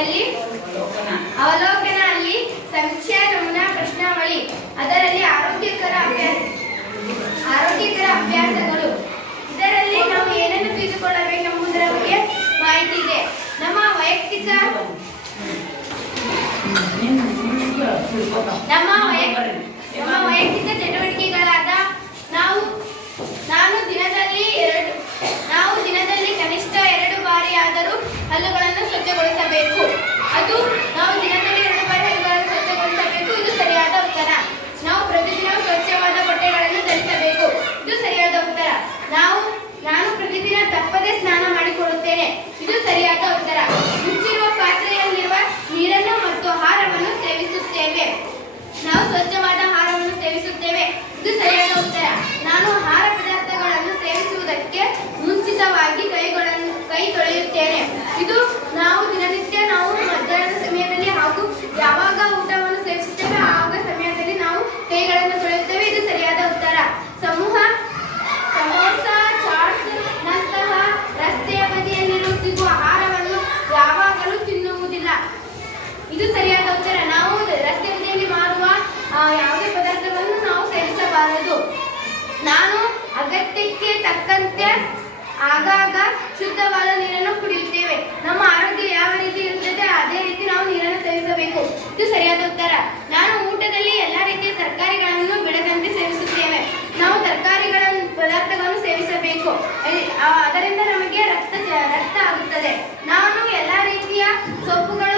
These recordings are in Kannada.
ದಲ್ಲಿ ಅವಲೋಕನ ಅಲ್ಲಿ ಸಮೀಕ್ಷಾ ನಮೂನಾ ಪ್ರಶ್ನಾವಳಿ. ಅದರಲ್ಲಿ ಆರೋಗ್ಯಕರ ಅಭ್ಯಾಸ, ಆರೋಗ್ಯಕರ ಅಭ್ಯಾಸಗಳು. ಇದರಲ್ಲಿ ನಾವು ಏನನ್ನು ತಿಳಿದುಕೊಳ್ಳಬೇಕೆಂಬುದರ ಬಗ್ಗೆ ಮಾಹಿತಿ ಇದೆ. ನಮ್ಮ ವೈಯಕ್ತಿಕ ನಮ್ಮ ನಮ್ಮ ವೈಯಕ್ತಿಕ ಚಟುವಟಿಕೆಗಳಾದ ನಾವು, ನಾನು ದಿನದಲ್ಲಿ ಎರಡು, ನಾವು ದಿನದಲ್ಲಿ ಕನಿಷ್ಠ ಎರಡು ಬಾರಿ ಆದರೂ ಸ್ವಚ್ಛಗೊಳಿಸಬೇಕು ಅದು ನಾವು ದಿನದಲ್ಲಿ ಎರಡು ಬಾರಿ ಹಲ್ಲುಗಳನ್ನು ಸ್ವಚ್ಛಗೊಳಿಸಬೇಕು ಇದು ಸರಿಯಾದ ಉತ್ತರ ನಾವು ಪ್ರತಿದಿನ ಸ್ವಚ್ಛವಾದ ಬಟ್ಟೆಗಳನ್ನು ಧರಿಸಬೇಕು ಇದು ಸರಿಯಾದ ಉತ್ತರ ನಾವು ನಾನು ಪ್ರತಿದಿನ ತಪ್ಪದೇ ಸ್ನಾನ ಮಾಡಿಕೊಳ್ಳುತ್ತೇನೆ ಇದು ಸರಿಯಾದ ಉತ್ತರ ಮುಚ್ಚಿರುವ ಪಾತ್ರೆಯಲ್ಲಿರುವ ನೀರನ್ನು ಮತ್ತು ಆಹಾರವನ್ನು ಸೇವಿಸುತ್ತೇವೆ ನಾವು ಸ್ವಚ್ಛವಾದ ಆಹಾರವನ್ನು ಸೇವಿಸುತ್ತೇವೆ ಇದು ಸರಿಯಾದ ಉತ್ತರ ನಾನು ಆಹಾರ ಪದಾರ್ಥಗಳನ್ನು ಸೇವಿಸುವುದಕ್ಕೆ ಮುಂಚಿತವಾಗಿ ಕೈಗಳನ್ನು ಕೈ ತೊಳೆಯುತ್ತೇನೆ ಇದು ನಾವು ದಿನನಿತ್ಯ ನಾವು ಮಧ್ಯಾಹ್ನದ ಸಮಯದಲ್ಲಿ ಹಾಗೂ ಯಾವಾಗ ಊಟವನ್ನು ಸೇವಿಸುತ್ತೇವೆ ಆವಾಗ ಸಮಯದಲ್ಲಿ ನಾವು ಕೈಗಳನ್ನು ತೊಳೆಯುತ್ತೇವೆ ಇದು ಸರಿಯಾದ ಉತ್ತರ ಸಮೂಹ ಸಮೋಸ ಚಾಟ್ಸ್ ನಂತಹ ರಸ್ತೆಯ ಬದಿಯಲ್ಲಿರುವ ಸಿಗುವ ಆಹಾರವನ್ನು ಯಾವಾಗಲೂ ತಿನ್ನುವುದಿಲ್ಲ ಇದು ಸರಿಯಾದ ಉತ್ತರ ನಾವು ರಸ್ತೆ ಬದಿಯಲ್ಲಿ ಮಾರುವ ಆ, ಯಾವುದೇ ಪದಾರ್ಥಗಳನ್ನು ನಾವು ಸೇವಿಸಬಾರದು ನಾನು ಅಗತ್ಯಕ್ಕೆ ತಕ್ಕಂತೆ ಆಗಾಗ ಶುದ್ಧವಾದ ನೀರನ್ನು ಕುಡಿಯುತ್ತೇವೆ. ನಮ್ಮ ಆರೋಗ್ಯ ಯಾವ ರೀತಿ ಇರುತ್ತದೆ, ಅದೇ ರೀತಿ ನಾವು ನೀರನ್ನು ಸೇವಿಸಬೇಕು. ಇದು ಸರಿಯಾದ ಉತ್ತರ. ನಾನು ಊಟದಲ್ಲಿ ಎಲ್ಲ ರೀತಿಯ ತರಕಾರಿಗಳನ್ನು ಬಿಡದಂತೆ ಸೇವಿಸುತ್ತೇವೆ. ನಾವು ತರಕಾರಿಗಳ ಪದಾರ್ಥಗಳನ್ನು ಸೇವಿಸಬೇಕು. ಅದರಿಂದ ನಮಗೆ ರಕ್ತ ರಕ್ತ ಆಗುತ್ತದೆ. ನಾನು ಎಲ್ಲ ರೀತಿಯ ಸೊಪ್ಪುಗಳನ್ನು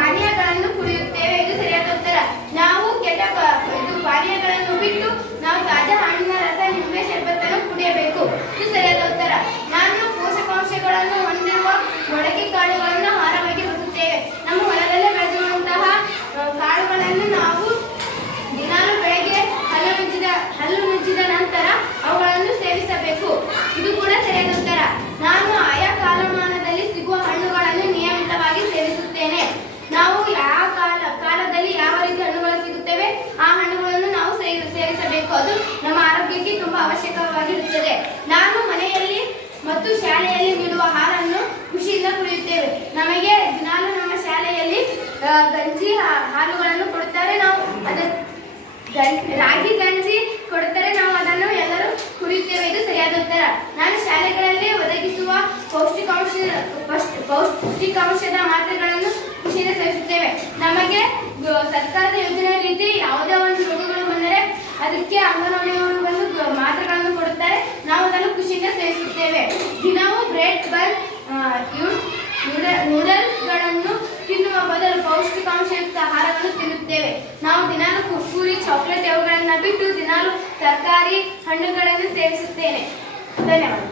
María ಅವಶ್ಯಕವಾಗಿರುತ್ತದೆ. ನಾನು ಮನೆಯಲ್ಲಿ ಮತ್ತು ಶಾಲೆಯಲ್ಲಿ ನೀಡುವ ಆಹಾರವನ್ನು ಖುಷಿಯಿಂದ ಕುಡಿಯುತ್ತೇವೆ. ನಮಗೆ ನಾನು ನಮ್ಮ ಶಾಲೆಯಲ್ಲಿ ಗಂಜಿ ಹಾಲುಗಳನ್ನು ಕೊಡುತ್ತಾರೆ ನಾವು. ಅದು ರಾಗಿ ಗಂಜಿ ಕೊಡುತ್ತಾರೆ ನಾವು. ಅದನ್ನು ಎಲ್ಲರೂ ಕುಡಿಯುತ್ತೇವೆ. ಇದು ಸರಿಯಾದ ಉತ್ತರ. ನಾನು ಶಾಲೆಗಳಲ್ಲಿ ಒದಗಿಸುವ ಪೌಷ್ಟಿಕಾಂಶ, ಪೌಷ್ಟಿ- ಪೌಷ್ಟಿಕಾಂಶದ ಮಾತ್ರೆಗಳನ್ನು ಖುಷಿಯಿಂದ ಸೇವಿಸುತ್ತೇವೆ. ನಮಗೆ ಸರ್ಕಾರದ ಯೋಜನೆ ರೀತಿ ಯಾವುದೇ ಒಂದು ರೋಗಗಳು ಬಂದರೆ ಅದಕ್ಕೆ ಅಂಗನವಾಡಿಯವರು ರುಚಿನ ಸೇವಿಸುತ್ತೇವೆ ದಿನವೂ ಬ್ರೆಡ್, ಬನ್ ನೂಡಲ್ಸ್ಗಳನ್ನು ತಿನ್ನುವ ಬದಲು ಪೌಷ್ಟಿಕಾಂಶಯುಕ್ತ ಆಹಾರವನ್ನು ತಿನ್ನುತ್ತೇವೆ. ನಾವು ದಿನಾಲು ಕುಕ್ಕೂರಿ ಚಾಕ್ಲೇಟ್ ಅವುಗಳನ್ನು ಬಿಟ್ಟು ದಿನಾಲು ತರಕಾರಿ ಹಣ್ಣುಗಳನ್ನು ಸೇವಿಸುತ್ತೇನೆ ಧನ್ಯವಾದ.